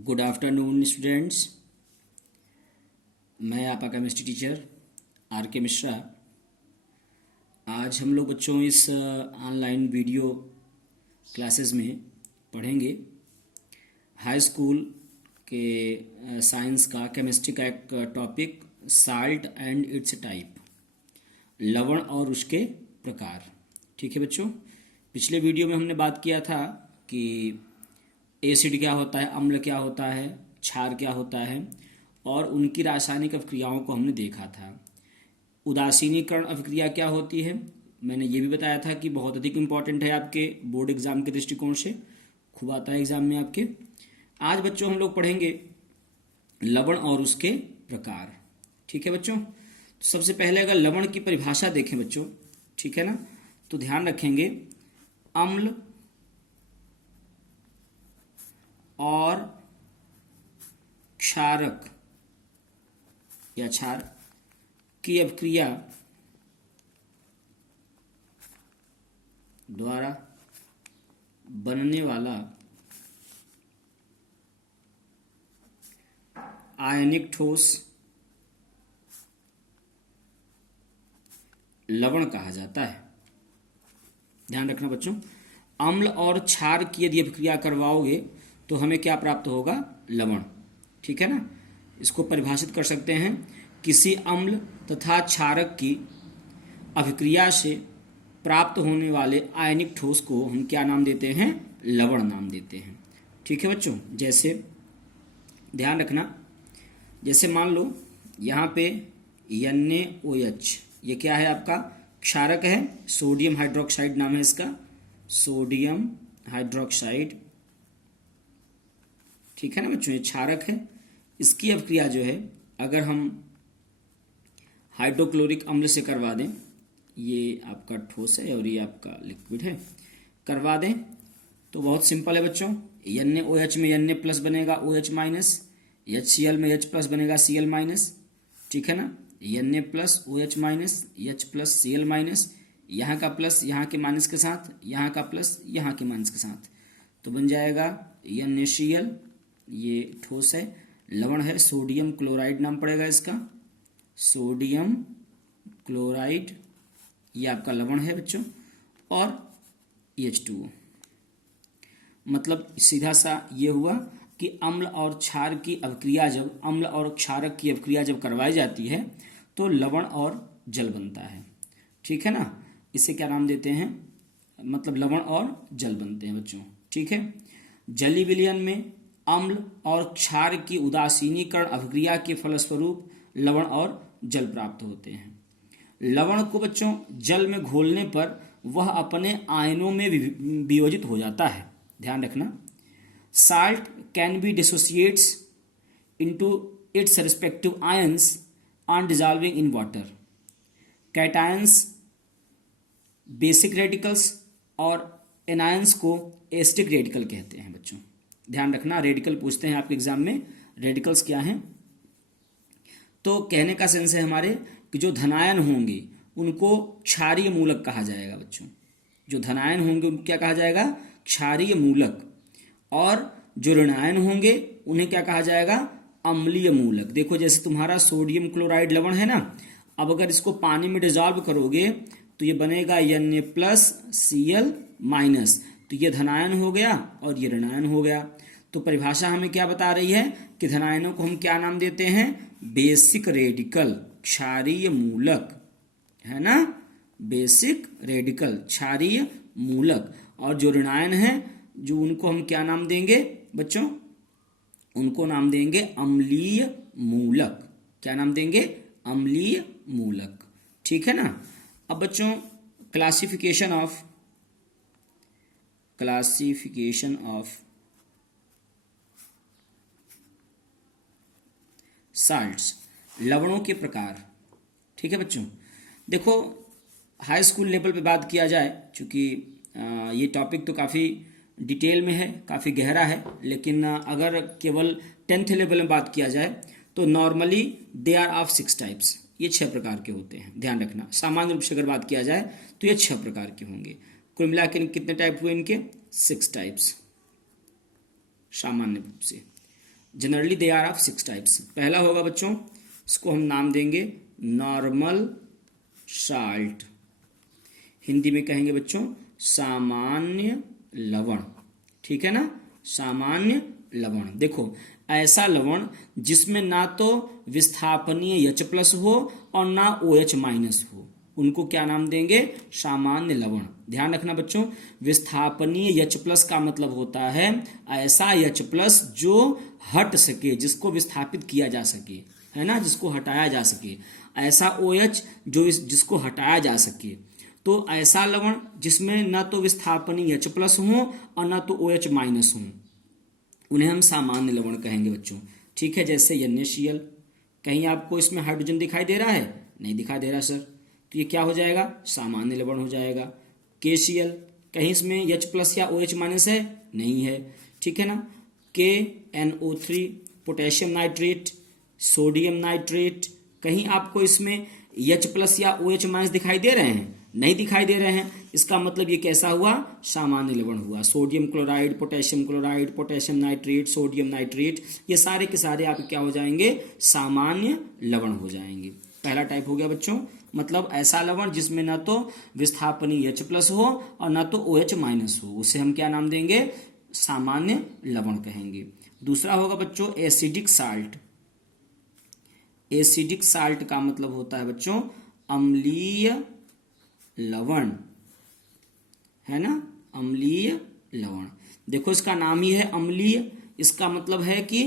Good afternoon students. मैं आपका chemistry teacher are के मिश्रा। आज हम लोग बच्चों इस ऑनलाइन वीडियो क्लासेस में पढ़ेंगे हाई स्कूल के साइंस का केमिस्ट्री का एक topic salt and it's type, लवण और उसके प्रकार। ठीक है बच्चों, पिछले वीडियो में हमने बात किया था कि एसिड क्या होता है, अम्ल क्या होता है, क्षार क्या होता है और उनकी रासायनिक अभिक्रियाओं को हमने देखा था। उदासीनीकरण अभिक्रिया क्या होती है मैंने ये भी बताया था कि बहुत अधिक इम्पॉर्टेंट है आपके बोर्ड एग्जाम के दृष्टिकोण से, खूब आता है एग्जाम में आपके। आज बच्चों हम लोग पढ़ेंगे लवण और उसके प्रकार। ठीक है बच्चों, तो सबसे पहले अगर लवण की परिभाषा देखें बच्चों, ठीक है ना, तो ध्यान रखेंगे अम्ल और क्षारक या क्षार की अभिक्रिया द्वारा बनने वाला आयनिक ठोस लवण कहा जाता है। ध्यान रखना बच्चों, अम्ल और क्षार की यदि अभिक्रिया करवाओगे तो हमें क्या प्राप्त होगा, लवण। ठीक है ना, इसको परिभाषित कर सकते हैं, किसी अम्ल तथा क्षारक की अभिक्रिया से प्राप्त होने वाले आयनिक ठोस को हम क्या नाम देते हैं, लवण नाम देते हैं। ठीक है बच्चों, जैसे ध्यान रखना, जैसे मान लो यहाँ पे NaOH, ये क्या है आपका क्षारक है, सोडियम हाइड्रोक्साइड नाम है इसका, सोडियम हाइड्रोक्साइड। ठीक है ना बच्चों, ये क्षारक है। इसकी अभिक्रिया जो है अगर हम हाइड्रोक्लोरिक अम्ल से करवा दें, ये आपका ठोस है और ये आपका लिक्विड है, करवा दें तो बहुत सिंपल है बच्चों। NaOH में Na प्लस बनेगा OH माइनस, HCl में H प्लस बनेगा Cl माइनस। ठीक है ना, Na plus OH minus H plus Cl minus, यहाँ का प्लस यहाँ के माइनस के साथ, यहाँ का प्लस यहाँ के माइनस के साथ, तो बन जाएगा NaCl। ये ठोस है, लवण है, सोडियम क्लोराइड नाम पड़ेगा इसका, सोडियम क्लोराइड, ये आपका लवण है बच्चों। और H2O, मतलब सीधा सा ये हुआ कि अम्ल और क्षार की अभिक्रिया, जब अम्ल और क्षारक की अभिक्रिया जब करवाई जाती है तो लवण और जल बनता है। ठीक है ना, इसे क्या नाम देते हैं, मतलब लवण और जल बनते हैं बच्चों। ठीक है, जलीय विलयन में अम्ल और क्षार की उदासीनीकरण अभिक्रिया के फलस्वरूप लवण और जल प्राप्त होते हैं। लवण को बच्चों जल में घोलने पर वह अपने आयनों में वियोजित हो जाता है। ध्यान रखना, salt can be dissociates into its respective ions on dissolving in water. Cations basic radicals और एनायंस को एसिटिक रेडिकल कहते हैं बच्चों। ध्यान रखना, रेडिकल पूछते हैं आपके एग्जाम में, रेडिकल्स क्या हैं। तो कहने का सेंस है हमारे कि जो धनायन होंगे उनको क्षारीय मूलक कहा जाएगा बच्चों। जो धनायन होंगे उनको क्या कहा जाएगा, क्षारीय मूलक, और जो ऋणायन होंगे उन्हें क्या कहा जाएगा, अम्लीय मूलक। देखो जैसे तुम्हारा सोडियम क्लोराइड लवण है ना, अब अगर इसको पानी में डिजॉल्व करोगे तो ये बनेगा Na प्लस Cl माइनस, तो ये धनायन हो गया और ये ऋणायन हो गया। तो परिभाषा हमें क्या बता रही है कि धनायनों को हम क्या नाम देते हैं, बेसिक रेडिकल, क्षारीय मूलक, है ना, बेसिक रेडिकल, क्षारीय मूलक। और जो ऋणायन है जो उनको हम क्या नाम देंगे बच्चों, उनको नाम देंगे अम्लीय मूलक। क्या नाम देंगे, अम्लीय मूलक। ठीक है ना। अब बच्चों क्लासिफिकेशन ऑफ साल्ट्स, लवणों के प्रकार। ठीक है बच्चों, देखो हाई स्कूल लेवल पे बात किया जाए, चूँकि ये टॉपिक तो काफ़ी डिटेल में है, काफ़ी गहरा है, लेकिन अगर केवल 10th लेवल में बात किया जाए तो normally they are of 6 types, ये 6 प्रकार के होते हैं। ध्यान रखना, सामान्य रूप से अगर बात किया जाए तो ये 6 प्रकार के होंगे। कुल मिला के कितने टाइप हुए इनके, 6 टाइप्स सामान्य रूप से। Generally they are of 6 types. पहला होगा बच्चों, इसको हम नाम देंगे नॉर्मल साल्ट, हिंदी में कहेंगे बच्चों सामान्य लवण, ठीक है ना, सामान्य लवण। देखो ऐसा लवण जिसमें ना तो विस्थापनीय H प्लस हो और ना OH माइनस हो, उनको क्या नाम देंगे, सामान्य लवण। ध्यान रखना बच्चों, विस्थापनीय H प्लस का मतलब होता है ऐसा H प्लस जो हट सके, जिसको विस्थापित किया जा सके, है ना, जिसको हटाया जा सके। ऐसा OH जो जिसको हटाया जा सके। तो ऐसा लवण जिसमें न तो विस्थापनीय H प्लस हो और न तो OH माइनस हो, उन्हें हम सामान्य लवण कहेंगे बच्चों, ठीक है। जैसे NaCl, कहीं आपको इसमें हाइड्रोजन दिखाई दे रहा है, नहीं दिखाई दे रहा सर, तो ये क्या हो जाएगा, सामान्य लवण हो जाएगा। KCl, कहीं इसमें H प्लस या OH माइनस है, नहीं है, ठीक है ना। KNO3, potassium nitrate, sodium nitrate, कहीं आपको इसमें H प्लस या OH माइनस दिखाई दे रहे हैं, नहीं दिखाई दे रहे हैं, इसका मतलब ये कैसा हुआ, सामान्य लवण हुआ। Sodium chloride, potassium nitrate, sodium nitrate, ये सारे के सारे आप क्या हो जाएंगे, सामान्य लवण हो जाएंगे। पहला टाइप हो गया बच्चों, मतलब ऐसा लवण जिसमें ना तो विस्थापनीय H प्लस हो और ना तो OH माइनस हो, उसे हम क्या नाम देंगे, सामान्य लवण कहेंगे। दूसरा होगा बच्चों एसिडिक साल्ट। एसिडिक साल्ट का मतलब होता है बच्चों अम्लीय लवण, है ना, अम्लीय लवण। देखो इसका नाम ही है अम्लीय, इसका मतलब है कि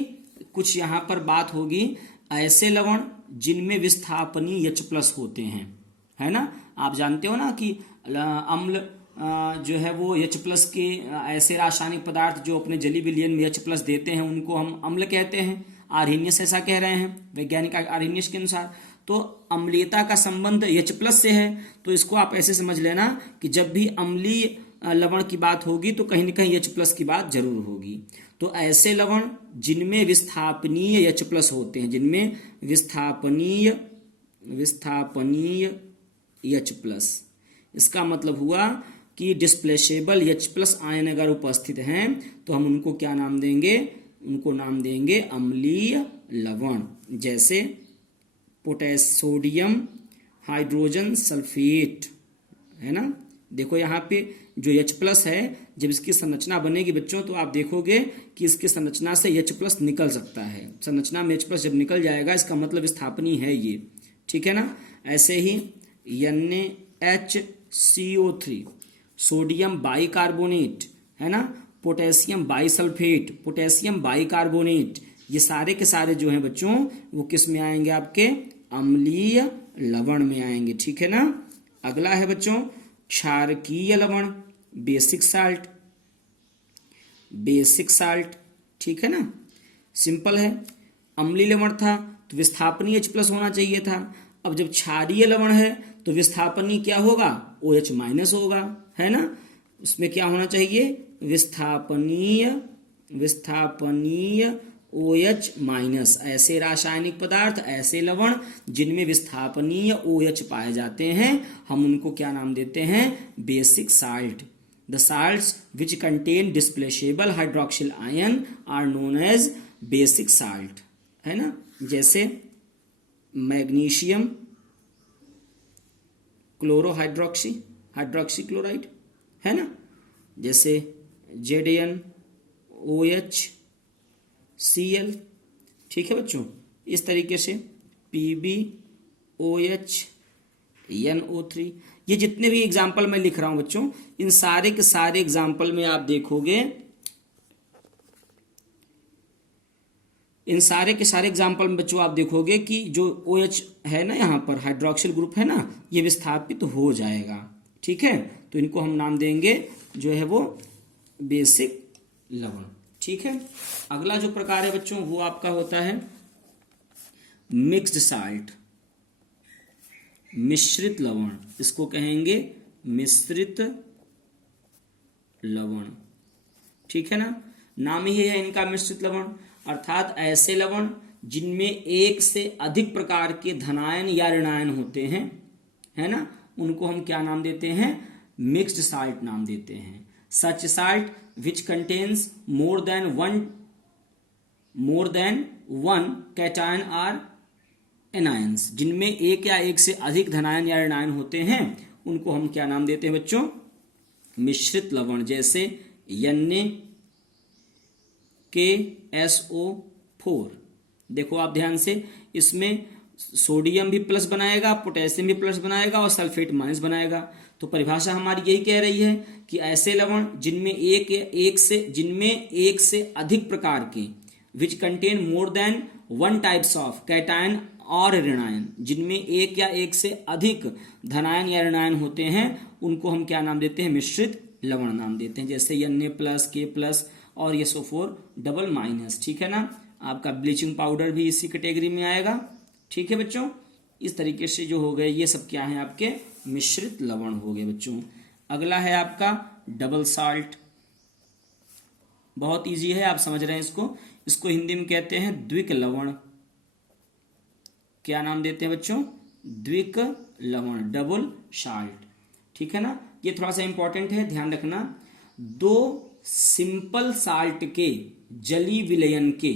कुछ यहां पर बात होगी, ऐसे लवण जिनमें विस्थापनीय H प्लस होते हैं, है ना। आप जानते हो ना कि अम्ल जो है वो H प्लस के ऐसे रासायनिक पदार्थ जो अपने जली विलयन में H प्लस देते हैं उनको हम अम्ल कहते हैं। आर्हेनियस ऐसा कह रहे हैं, वैज्ञानिक आर्हेनियस के अनुसार। तो अम्लीयता का संबंध H प्लस से है, तो इसको आप ऐसे समझ लेना कि जब भी अम्लीय लवण की बात होगी तो कहीं न कहीं H प्लस की बात जरूर होगी। तो ऐसे लवण जिनमें विस्थापनीय H प्लस होते हैं, जिनमें विस्थापनीय H प्लस, इसका मतलब हुआ कि डिस्प्लेसेबल H प्लस आयन अगर उपस्थित हैं तो हम उनको क्या नाम देंगे, उनको नाम देंगे अम्लीय लवण। जैसे सोडियम हाइड्रोजन सल्फेट, है ना। देखो यहाँ पे जो H प्लस है, जब इसकी संरचना बनेगी बच्चों तो आप देखोगे कि इसकी संरचना से H प्लस निकल सकता है। संरचना में H प्लस जब निकल जाएगा इसका मतलब स्थापनीय है ये, ठीक है ना। ऐसे ही NaHCO3, सोडियम बाइकार्बोनेट, है ना, पोटेशियम बाइसल्फेट, पोटेशियम बाइकार्बोनेट, ये सारे के सारे जो हैं बच्चों वो किस में आएंगे, आपके अम्लीय लवण में आएंगे, ठीक है ना। अगला है बच्चों क्षारकीय लवण, बेसिक साल्ट। बेसिक साल्ट, ठीक है ना, सिंपल है। अम्लीय लवण था तो विस्थापनीय H प्लस होना चाहिए था। अब जब क्षारीय लवण है तो विस्थापनीय क्या होगा, OH माइनस होगा, है ना। उसमें क्या होना चाहिए, विस्थापनीय OH माइनस। ऐसे रासायनिक पदार्थ, ऐसे लवण जिनमें विस्थापनीय OH पाए जाते हैं, हम उनको क्या नाम देते हैं, basic salt. The salts which contain displaceable hydroxyl ion are known as basic salt, है ना। जैसे मैग्नीशियम हाइड्रोक्सी क्लोराइड, है ना। जैसे ZnOHCl, ठीक है बच्चों। इस तरीके से PbOHNO3, ये जितने भी एग्जाम्पल मैं लिख रहा हूं बच्चों, इन सारे के सारे एग्जाम्पल में आप देखोगे, इन सारे के सारे एग्जाम्पल में बच्चों आप देखोगे कि जो OH है ना, यहाँ पर हाइड्रोक्सिल ग्रुप है ना, ये विस्थापित हो जाएगा, ठीक है। तो इनको हम नाम देंगे जो है वो बेसिक लवण, ठीक है। अगला जो प्रकार है बच्चों वो आपका होता है मिक्स्ड साल्ट, मिश्रित लवण, इसको कहेंगे मिश्रित लवण, ठीक है ना। नाम ही है इनका मिश्रित लवण, अर्थात ऐसे लवण जिनमें एक से अधिक प्रकार के धनायन या ऋणायन होते हैं, है ना, उनको हम क्या नाम देते हैं, मिक्स्ड साल्ट नाम देते हैं। Such salt which contains more than one more than one cation or anions, जिनमें एक या एक से अधिक धनायन या ऋणायन होते हैं उनको हम क्या नाम देते हैं बच्चों? मिश्रित लवण। जैसे NaKSO4, देखो आप ध्यान से, इसमें सोडियम भी प्लस बनाएगा, पोटेशियम भी प्लस बनाएगा और सल्फेट माइनस बनाएगा। तो परिभाषा हमारी यही कह रही है कि ऐसे लवण जिनमें एक से अधिक प्रकार के, which contain more than one types of cation और ऋणायन, जिनमें एक या एक से अधिक धनायन या ऋणायन होते हैं उनको हम क्या नाम देते हैं? मिश्रित लवण नाम देते हैं। जैसे Na+, K+ और SO4 डबल माइनस। ठीक है ना? आपका ब्लीचिंग पाउडर भी इसी कैटेगरी में आएगा। ठीक है बच्चों, इस तरीके से जो हो गए ये सब क्या है? आपके मिश्रित लवण हो गए बच्चों। अगला है आपका डबल साल्ट। बहुत इजी है, आप समझ रहे हैं इसको हिंदी में कहते हैं द्विक लवण। क्या नाम देते हैं बच्चों? द्विक लवण, डबल साल्ट। ठीक है ना? ये थोड़ा सा इंपॉर्टेंट है, ध्यान रखना। दो सिंपल साल्ट के जली विलयन के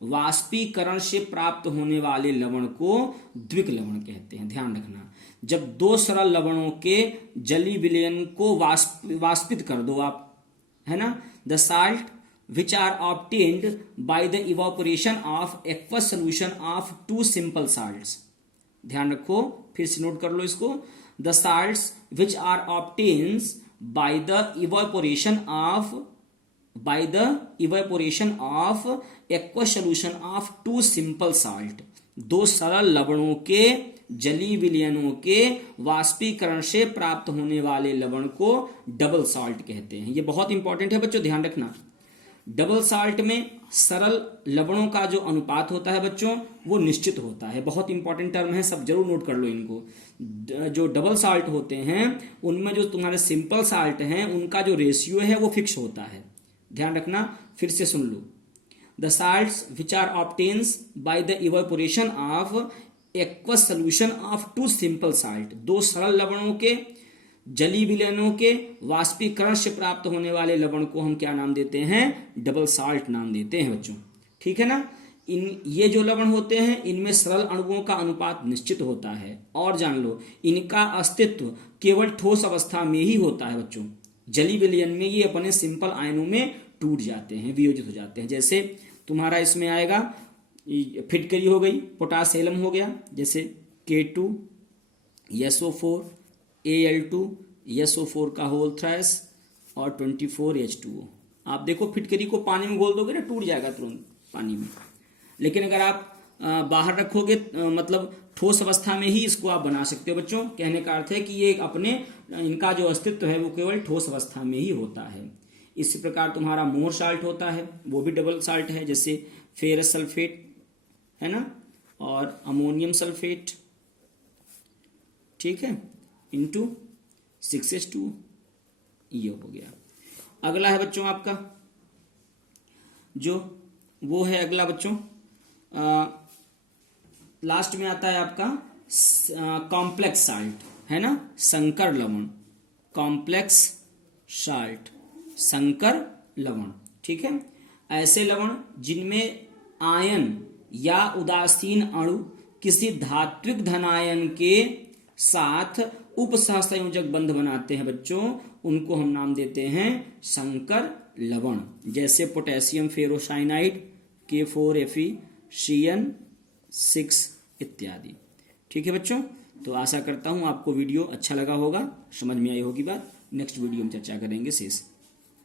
वाष्पीकरण से प्राप्त होने वाले लवण को द्विक लवण कहते हैं। ध्यान रखना, जब दो सरल लवणों के जली विलयन को वाष्पित कर दो आप, है ना, the salt which are obtained by the evaporation of aqueous solution of two simple salts। ध्यान रखो, फिर से नोट कर लो इसको। the salts which are obtained by the evaporation of aqueous solution of two simple salt, दो सरल लवणों के जली विलयनों के वाष्पीकरण से प्राप्त होने वाले लवण को डबल साल्ट कहते हैं। ये बहुत इंपॉर्टेंट है बच्चों, ध्यान रखना। डबल साल्ट में सरल लवणों का जो अनुपात होता है बच्चों वो निश्चित होता है। बहुत इंपॉर्टेंट टर्म है, सब जरूर नोट कर लो इनको। जो डबल साल्ट होते हैं उनमें जो तुम्हारे सिंपल साल्ट हैं उनका जो रेशियो है वो फिक्स होता है। ध्यान रखना, फिर से सुन लो। The salts which are obtains by the evaporation of aqueous solution of two simple salt, दो सरल लवणों के जली विलयनों के वाष्पीकरण से प्राप्त होने वाले लवण को हम क्या नाम देते हैं? डबल साल्ट नाम देते हैं बच्चों। ठीक है ना? ये जो लवण होते हैं इनमें सरल अणुओं का अनुपात निश्चित होता है। और जान लो, इनका अस्तित्व केवल ठोस अवस्था में ही होता है बच्चों। जली विलयन में ये अपने सिंपल आयनों में टूट जाते हैं, वियोजित हो जाते हैं। जैसे तुम्हारा इसमें आएगा, फिटकरी हो गई, पोटासियम हो गया, जैसे K2 SO4 Al2 SO4 का होल थ्राइस और 24H2O। आप देखो फिटकरी को पानी में घोल दोगे ना, टूट जाएगा तुरंत पानी में। लेकिन अगर आप बाहर रखोगे, मतलब ठोस अवस्था में ही इसको आप बना सकते हो बच्चों। कहने का अर्थ है कि ये अपने इनका जो अस्तित्व है वो केवल ठोस अवस्था में ही होता है। इसी प्रकार तुम्हारा मोर साल्ट होता है, वो भी डबल साल्ट है। जैसे फेरस सल्फेट है ना, और अमोनियम सल्फेट, ठीक है, इंटू 6H2, ये हो गया। अगला है बच्चों आपका जो वो है, अगला बच्चों लास्ट में आता है आपका कॉम्प्लेक्स साल्ट, है ना, संकर लवण, कॉम्प्लेक्स साल्ट, संकर लवण। ठीक है, ऐसे लवण जिनमें आयन या उदासीन अणु किसी धात्विक धनायन के साथ उपसहसंयोजक बंध बनाते हैं बच्चों, उनको हम नाम देते हैं संकर लवण। जैसे पोटेशियम फेरोसाइनाइड, K4Fe, CN6 इत्यादि। ठीक है बच्चों, तो आशा करता हूं आपको वीडियो अच्छा लगा होगा, समझ में आई होगी बात। नेक्स्ट वीडियो में चर्चा करेंगे शेष।